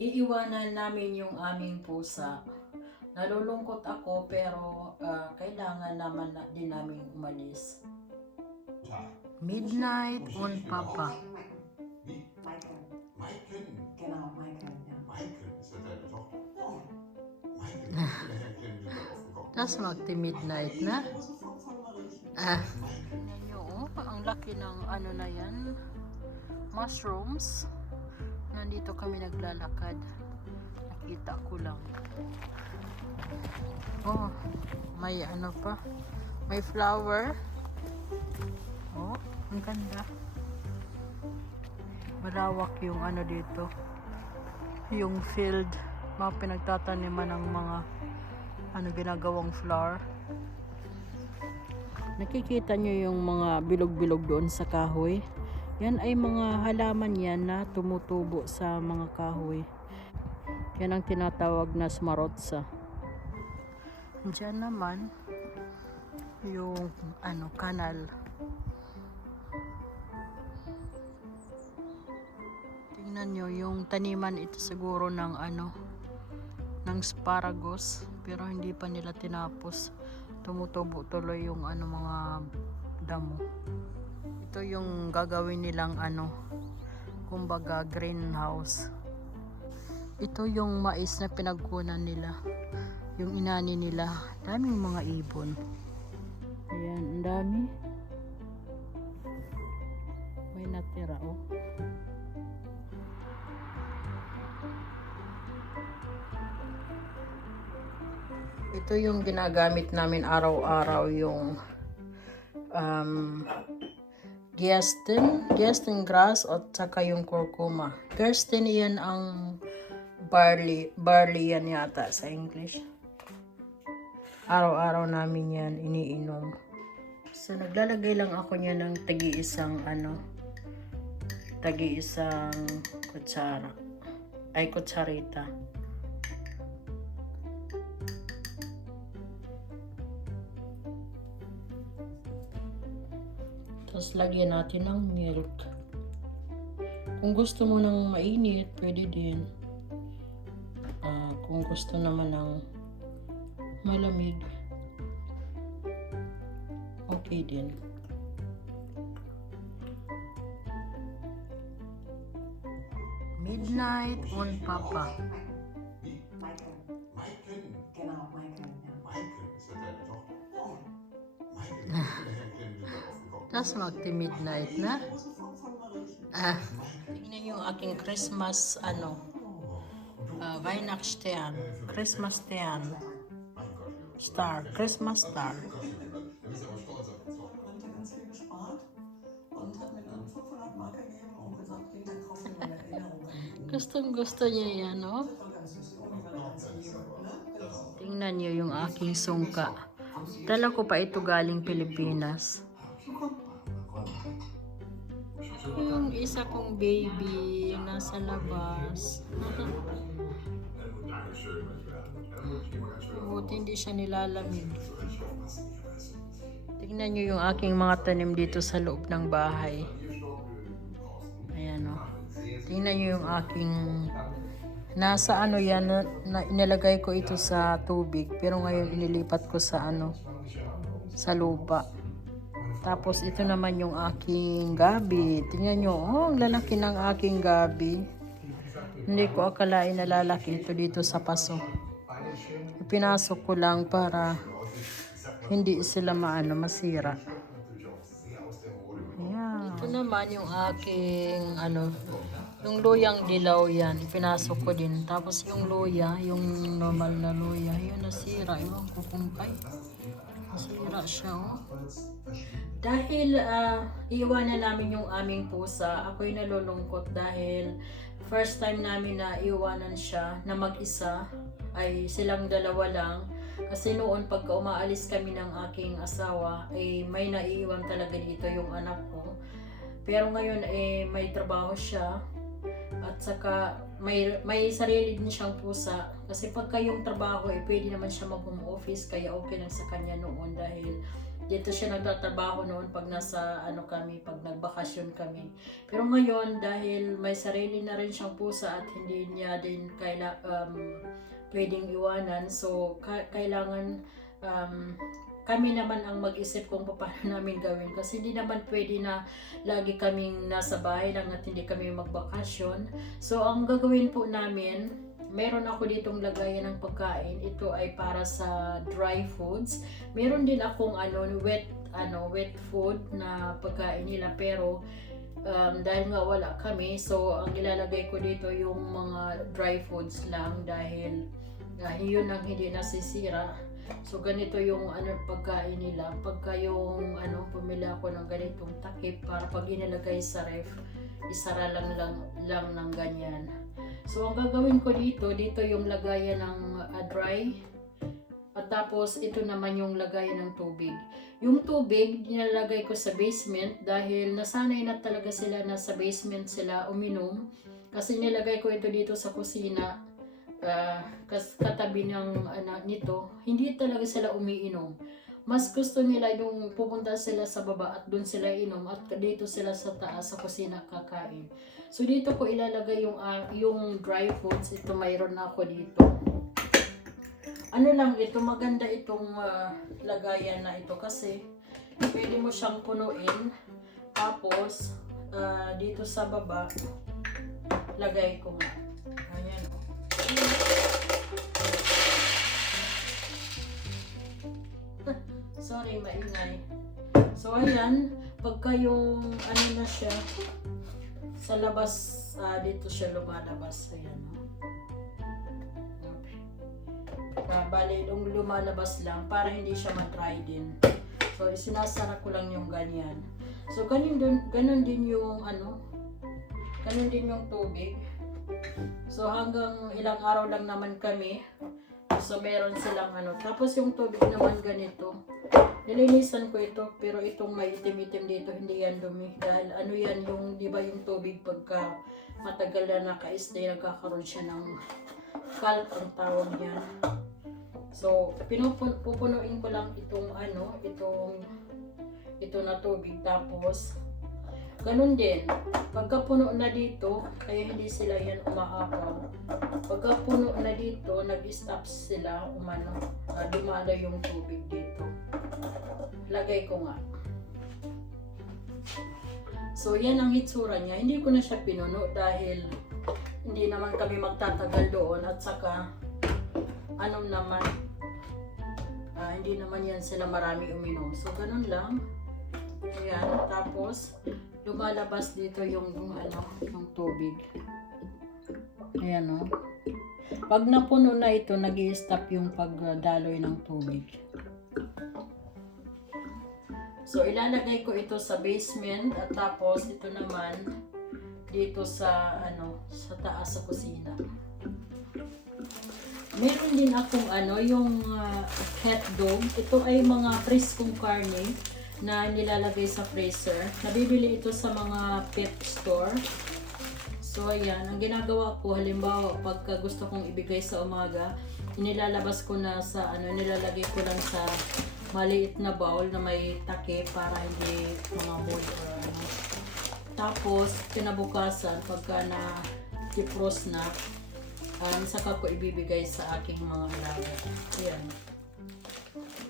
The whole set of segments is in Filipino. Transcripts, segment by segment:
iiwanan namin yung aming pusa. Nalulungkot ako pero kailangan naman din namin umalis. Midnight on Papa. Wie? Maiken. Maiken. Genau, Maiken, ja. Maiken, ist das deine Tochter? Ja. Maiken, woher kennen wir das auf dem Kopf? Tas magti-midnight na. Also von Mariechen. Maiken. Tingnan nyo, ang laki ng ano na yan. Mushrooms. Nandito kami naglalakad. Nakita ko lang. Oh, may ano pa. May flower. Oh, ang ganda. Malawak yung ano dito. Yung field. Mga pinagtataniman ng mga ginagawang flower. Nakikita nyo yung mga bilog-bilog doon sa kahoy. Yan ay mga halaman yan na tumutubo sa mga kahoy. Yan ang tinatawag na smarotsa. Diyan naman yung kanal. Tingnan nyo yung taniman, ito siguro ng ng asparagus, pero hindi pa nila tinapos. Tumutubo tuloy yung mga damo. Ito yung gagawin nilang kumbaga greenhouse. Ito yung mais na pinagkunan nila, yung inani nila. Daming mga ibon. Ayan, ang dami. May natira Ito yung ginagamit namin araw-araw, yung gestin grass at saka yung curcuma. Gestin yan ang barley yan yata sa English. Araw-araw namin yan iniinom. So naglalagay lang ako niya ng tagi-isang kutsara. Ay, kutsarita. Tapos lagyan natin ng milk. Kung gusto mo ng mainit, pwede din. Kung gusto naman ng malamig, okay din. Midnight on Papa. Wie? Maiken. Maiken. Genau, Maiken, ja. Maiken, ist das deine Tochter? Ja. Maiken, woher kennen wir das auf dem Kopf? Tas magti-midnight na. Also von Mariechen. Tingnan yung aking Christmas Weihnachtsstern. Christmas Stern. Mein Gott, Star. Christmas Star. du bist aber stolz auf uns. Und hat ganz viel gespart und hat mir dann 500 Mark gegeben und gesagt, Kinder, kaufen wir eine Erinnerung an die Uhr. Gustong-gusto niya yan, no? Das war ganz süß. Die Omi war ganz lieb, ne? Genau. Tingnan niyo yung aking sungka. Dala ko pa ito galing Pilipinas. Yung isa kong baby nasa labas. Buti hindi siya nilalamig. Tingnan niyo yung aking mga tanim dito sa loob ng bahay. Ayan o. Tingnan niyo yung aking nasa yan na inilagay ko ito sa tubig, pero ngayon inilipat ko sa sa lupa. Tapos ito naman yung aking gabi. Tingnan nyo, ang lalaki ng aking gabi. Hindi ko akalain na lalaki ito dito sa paso. Ipinasok ko lang para hindi sila masira. Ayan. Ito naman yung aking yung luyang dilaw yan. Ipinasok ko din. Tapos yung luya, yung normal na luya, yun nasira. Ewan ko kung nasira siya, Dahil iiwanan namin yung aming pusa, ako'y nalulungkot dahil first time namin na iwanan siya na mag-isa, ay silang dalawa lang. Kasi noon pagka umaalis kami ng aking asawa, may naiiwan talaga dito yung anak ko. Pero ngayon may trabaho siya at saka may sarili din siyang pusa. Kasi pagka yung trabaho, pwede naman siya mag-home office, kaya okay lang sa kanya noon dahil dito siya nagtatrabaho noon pag nasa kami, pag nagbakasyon kami. Pero ngayon, dahil may sarili na rin siyang pusa at hindi niya din pwedeng iwanan, so kailangan kami naman ang mag-isip kung paano namin gawin, kasi hindi naman pwede na lagi kaming nasa bahay lang at hindi kami magbakasyon. So ang gagawin po namin, meron ako ditong lagayan ng pagkain. Ito ay para sa dry foods. Meron din akong wet food na pagkain nila, pero dahil nga wala kami, so ang ilalagay ko dito yung mga dry foods lang dahil yun ang hindi nasisira. So ganito yung pagkain nila. Pagka yung pumili ako ng ganitong takip para pag inilagay sa ref, isara lang ng ganyan. So ang gagawin ko dito yung lagayan ng dry, at tapos ito naman yung lagayan ng tubig. Yung tubig nilalagay ko sa basement dahil nasanay na talaga sila na sa basement sila uminom, kasi nilagay ko ito dito sa kusina. Katabi ng nito, hindi talaga sila umiinom. Mas gusto nila yung pupunta sila sa baba at doon sila inom, at dito sila sa taas sa kusina kakain. So dito ko ilalagay yung dry foods. Ito mayroon na ako dito. Lang ito, maganda itong lagayan na ito kasi pwede mo siyang punuin. Tapos dito sa baba lagay ko nga. Ayan. Sorry, maingay. So ayan, pagka yung na siya sa labas, dito siya lumalabas. Ayan. Bali, lumalabas lang para hindi siya ma-dry din. So sinasara ko lang yung ganyan. So ganun din yung ganun din yung tubig. So hanggang ilang araw lang naman kami. So meron silang Tapos yung tubig naman ganito. Nilinisan ko ito, pero itong may itim-itim dito, hindi yan dumi. Dahil yan yung, di ba yung tubig pagka matagal na naka-stay, nagkakaroon siya ng calc ang tawag yan. So pupunuin ko lang itong ito na tubig. Tapos ganun din, pagka puno na dito, kaya hindi sila yan umaapaw. Pagka puno na dito, nag-stop sila dumalo yung tubig dito. Lagay ko nga. So yan ang hitsura niya. Hindi ko na siya pinuno dahil hindi naman kami magtatagal doon, at saka hindi naman yan sila marami uminom. So ganun lang. Ayan, tapos lumalabas dito yung tubig. Ayan Pag napuno na ito, nag-i-stop yung pagdaloy ng tubig. So ilalagay ko ito sa basement, at tapos ito naman dito sa sa taas sa kusina. Meron din akong yung cat dog. Ito ay mga preskong karne na nilalagay sa freezer. Nabibili ito sa mga pet store. So ayan, ang ginagawa ko, halimbawa pagka gusto kong ibigay sa umaga, inilalabas ko na sa nilalagay ko lang sa maliit na bowl na may takip para hindi mga mold or Tapos kinabukasan pagka na defrost na, saka ko ibibigay sa aking mga alaga. Ayan.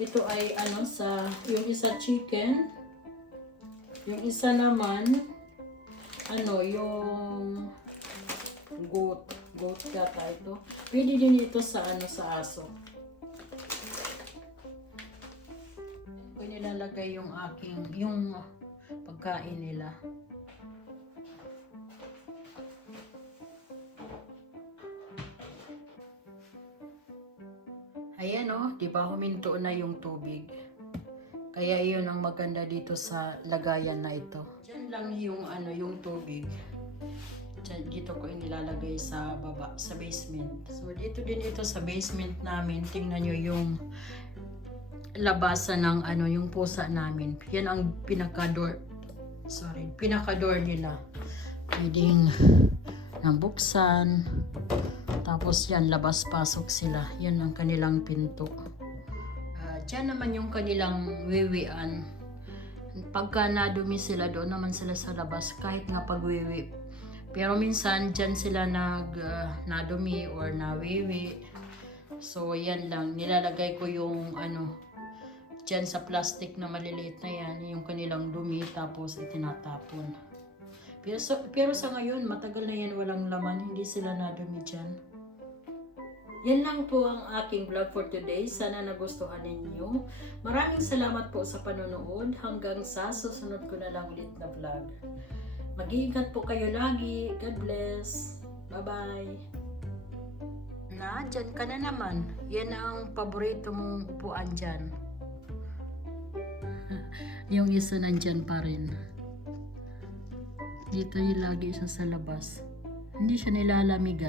Ito ay yung isa chicken, yung isa naman yung goat yata ito. Pwede din ito sa sa aso. Ko nilalagay yung pagkain nila. Ayan di ba huminto na yung tubig. Kaya iyon ang maganda dito sa lagayan na ito. Diyan lang yung tubig. Dito ko inilalagay sa baba, sa basement. So dito din ito sa basement namin. Tingnan nyo yung labasan ng yung pusa namin. Yan ang pinaka-door nila. Pwedeng ng buksan. Tapos yan, labas-pasok sila. Yan ang kanilang pinto. Diyan naman yung kanilang wiwian. Pagka nadumi sila, doon naman sila sa labas kahit nga pagwiwi. Pero minsan diyan sila nadumi or nawiwi. So yan lang, nilalagay ko yung diyan sa plastic na maliliit na yan, yung kanilang dumi, tapos itinatapon. Pero sa ngayon, matagal na yan walang laman, hindi sila nadumi dyan. Yan lang po ang aking vlog for today. Sana nagustuhan ninyo. Maraming salamat po sa panonood. Hanggang sa susunod ko na lang ulit na vlog. Mag-iingat po kayo lagi. God bless. Bye-bye. Dyan ka na naman. Yan ang paborito mong upuan dyan. Yung isa nandyan pa rin. Dito yung lagi siya sa labas. Hindi siya nilalamig.